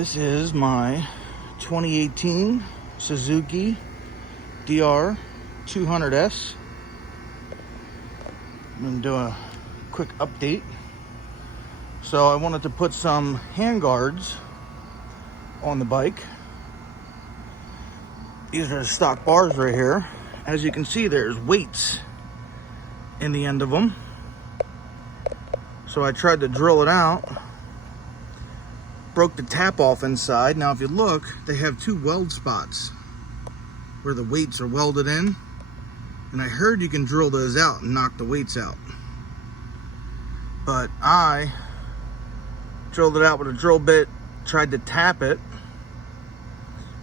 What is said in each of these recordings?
This is my 2018 Suzuki DR200s. I'm going to do a quick update. So I wanted to put some handguards on the bike. These are the stock bars right here. As you can see, there's weights in the end of them. So I tried to drill it out. Broke the tap off inside. Now if you look, they have two weld spots where the weights are welded in. And I heard you can drill those out and knock the weights out. But I drilled it out with a drill bit, tried to tap it,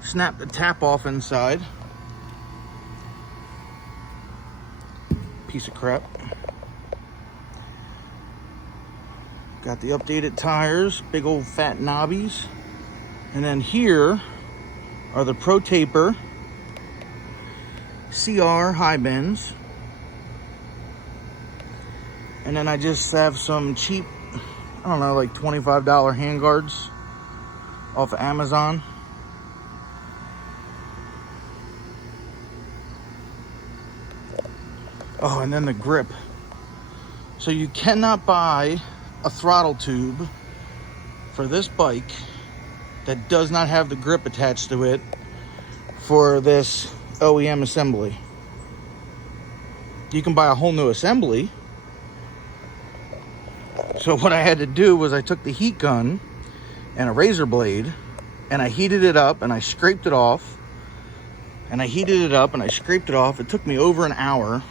snapped the tap off inside. Piece of crap. Got the updated tires, big old fat knobbies. And then here are the Pro Taper CR high bends. And then I just have some cheap, I don't know, like $25 handguards off of Amazon. Oh, and then the grip. So you cannot buy a throttle tube for this bike that does not have the grip attached to it for this OEM assembly. You can buy a whole new assembly. So what I had to do was I took the heat gun and a razor blade and I heated it up and I scraped it off. And I heated it up and I scraped it off. It took me over an hour.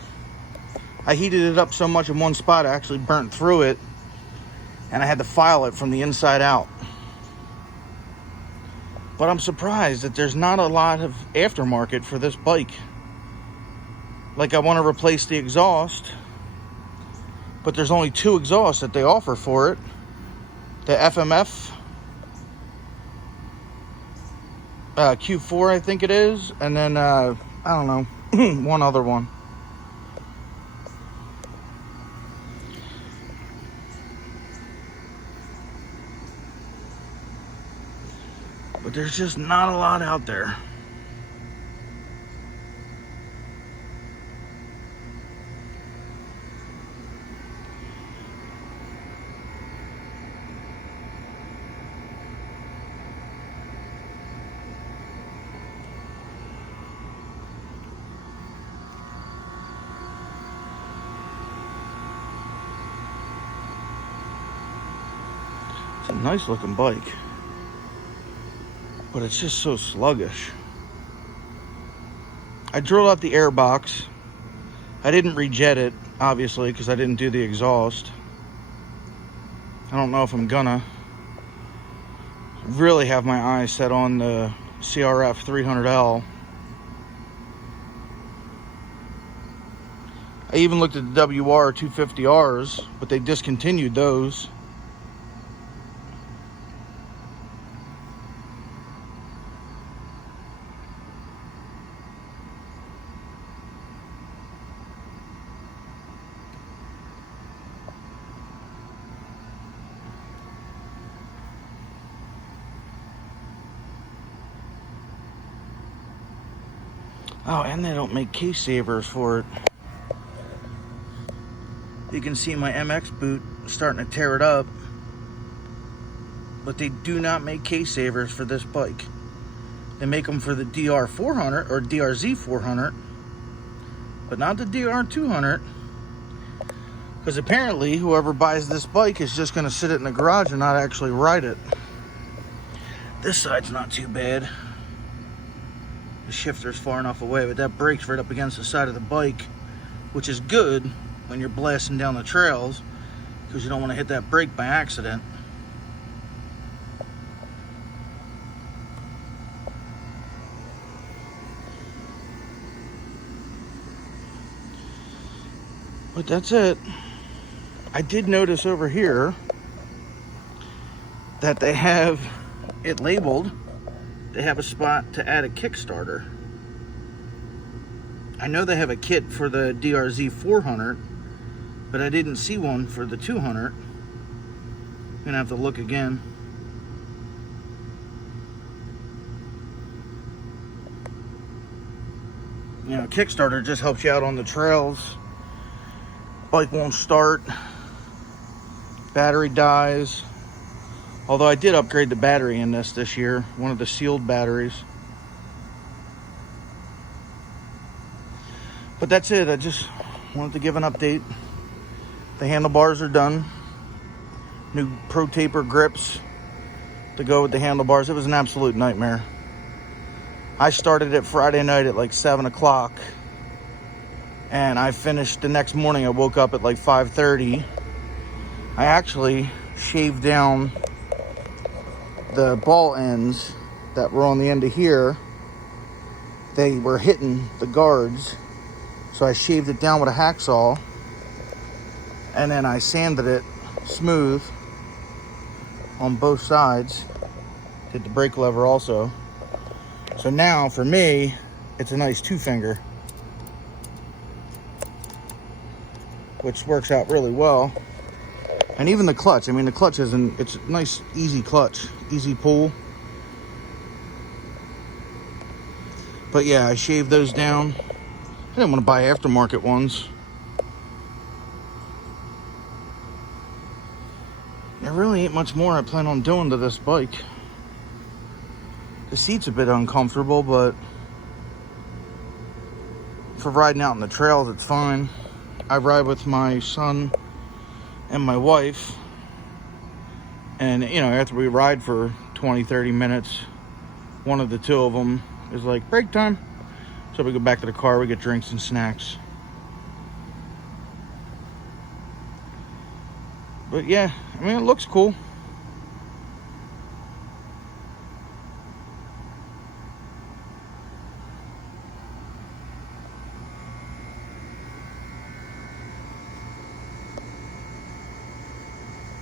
I heated it up so much in one spot I actually burnt through it. And I had to file it from the inside out. But I'm surprised that there's not a lot of aftermarket for this bike. Like, I want to replace the exhaust, but there's only two exhausts that they offer for it. The FMF Q4, I think it is, and then I don't know, one other one. But there's just not a lot out there. It's a nice looking bike, but it's just so sluggish. I drilled out the air box. I didn't rejet it, obviously, because I didn't do the exhaust. I don't know if I'm gonna. Really have my eyes set on the CRF 300L. I even looked at the WR 250Rs, but they discontinued those. Oh, and they don't make case savers for it. You can see my MX boot starting to tear it up. But they do not make case savers for this bike. They make them for the DR400 or DRZ400, but not the DR200. Because apparently whoever buys this bike is just going to sit it in the garage and not actually ride it. This side's not too bad. The shifter's far enough away, but that brake's right up against the side of the bike, which is good when you're blasting down the trails, because you don't want to hit that brake by accident. But that's it. I did notice over here that they have it labeled. They have a spot to add a Kickstarter. I know they have a kit for the DRZ 400, but I didn't see one for the 200. I'm gonna have to look again. you know, Kickstarter just helps you out on the trails. Bike won't start. Battery dies. Although I did upgrade the battery in this year, one of the sealed batteries. But that's it. I just wanted to give an update. The handlebars are done. New Pro Taper grips to go with the handlebars. It was an absolute nightmare. I started it Friday night at like 7 o'clock. And I finished the next morning. I woke up at like 5:30. I actually shaved down the ball ends that were on the end of here. They were hitting the guards. So I shaved it down with a hacksaw. And then I sanded it smooth on both sides. Did the brake lever also. So now for me, it's a nice 2-finger. Which works out really well. And even the clutch, I mean, the clutch it's a nice, easy clutch, easy pull. But yeah, I shaved those down. I didn't want to buy aftermarket ones. There really ain't much more I plan on doing to this bike. The seat's a bit uncomfortable, but for riding out in the trails, it's fine. I ride with my son and my wife, and you know, after we ride for 20-30 minutes, one of the two of them is like, break time. So we go back to the car, we get drinks and snacks. But yeah, I mean, it looks cool.